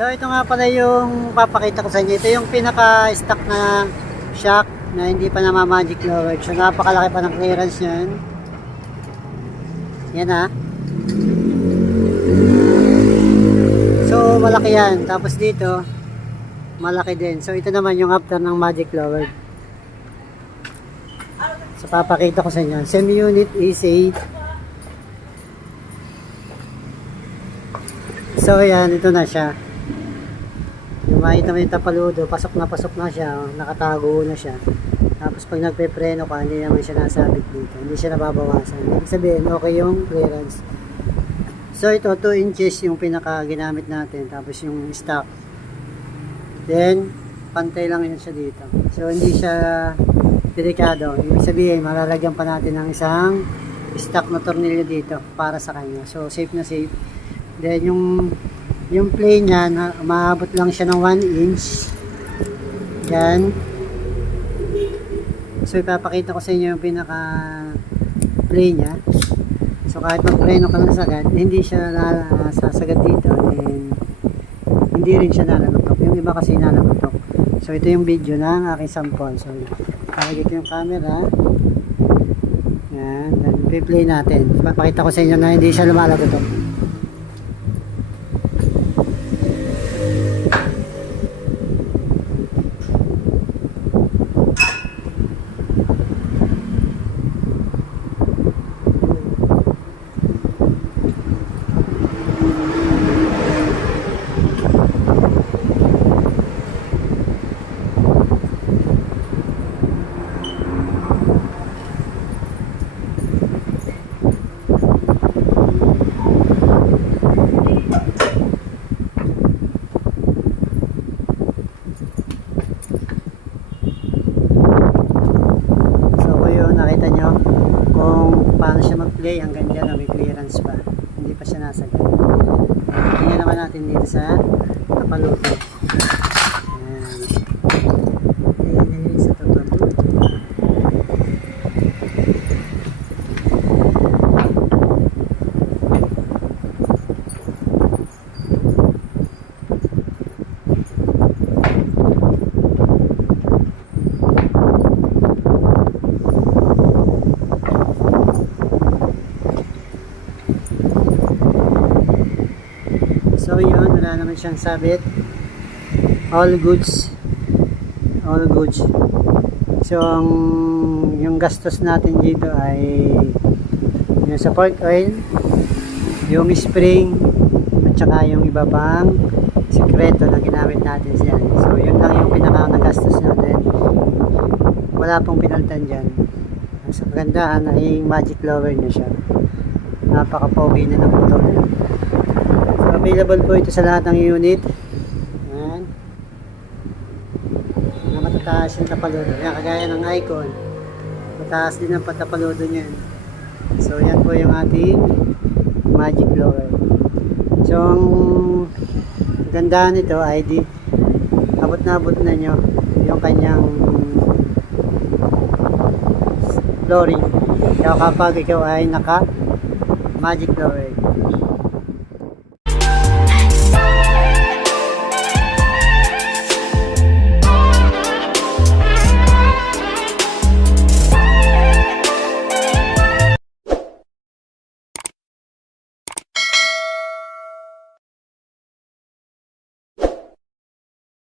So ito nga pala yung papakita ko sa inyo. Ito yung pinaka-stock na shock na hindi pa namamagic lowered. So napakalaki pa ng clearance yan. Yan ha. So malaki yan. Tapos dito, malaki din. So ito naman yung after ng magic lowered. So papakita ko sa inyo. Semi-unit is 8. So ayan, ito na siya. Yung makita mo yung tapaludo, pasok na siya, nakatago na siya. Tapos pag nagpe-preno ka, hindi naman siya nasabit dito, hindi siya nababawasan. Ibig sabihin, okay yung clearance. So ito, 2 inches yung pinaka ginamit natin, tapos yung stock. Then, pantay lang yun siya dito. So hindi siya delikado. Ibig sabihin, malalagyan pa natin ng isang stock na tornilyo dito para sa kanya. So safe na safe. Then yung play niya, maabot lang siya ng 1 inch. Yan. So ipapakita ko sa inyo yung pinaka play niya. So kahit mag-preno ka ng sagad, hindi siya sasagad dito. And hindi rin siya nalagutok. Yung iba kasi nalagutok. So ito yung video ng aking sample. So palagay ko yung camera. Yan. Then i-play natin. Ipapakita ko sa inyo na hindi siya lumalagutok. Nakita nyo kung paano siya mag-play hanggang dyan na may clearance pa, hindi pa siya nasagad. Tingnan naman natin dito sa tapaluto. Ayan, sa tapaluto. So yun, wala naman siyang sabit. All goods. All goods. So yung gastos natin dito ay yung support oil, yung spring, at saka yung iba pang sikreto na ginamit natin siya. So yun lang yung pinaka nagastos natin. Wala pong pinaltan dyan. Sa kagandahan ay magic lower na siya. Napaka-pogi na ng motor niya. Available po ito sa lahat ng unit. Ayan. Na matataas yung tapaludo. Yan, kagaya ng icon. Mataas din ang patapaludo niyan. So yan po yung ating magic blower. So ang ganda nito ay abot na nyo yung kanyang flooring. Kaya kapag ikaw ay naka magic blower.